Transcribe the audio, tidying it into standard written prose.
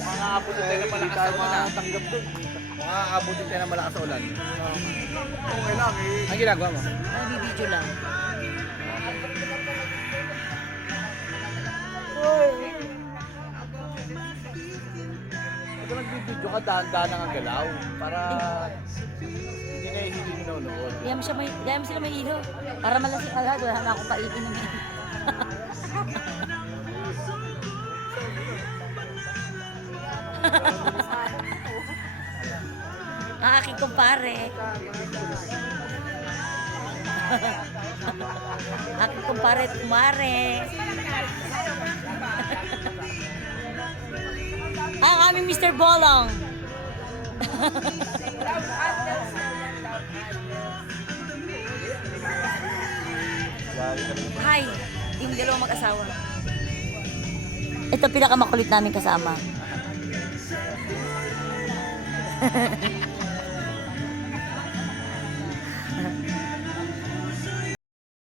Mukhang aabutin tayo ng malakas sa ulan. Tanggap doon. Mukhang aabutin tayo ng malakas sa ulan. Okay lang eh. Ang ginagawa mo? Nagbibideo lang. Pag nagbibideo ka, dahan-dahan ang galaw. Para hindi na hindi minunood. Kaya mo sila may ilo. Para malasing agad, wala na akong paiinumin. Ang aking kumpare. Aking kumpare at kumare. Ang aming Mr. Bolong. Hi, yung dalawang mag-asawa. Ito pinakamakulit namin kasama.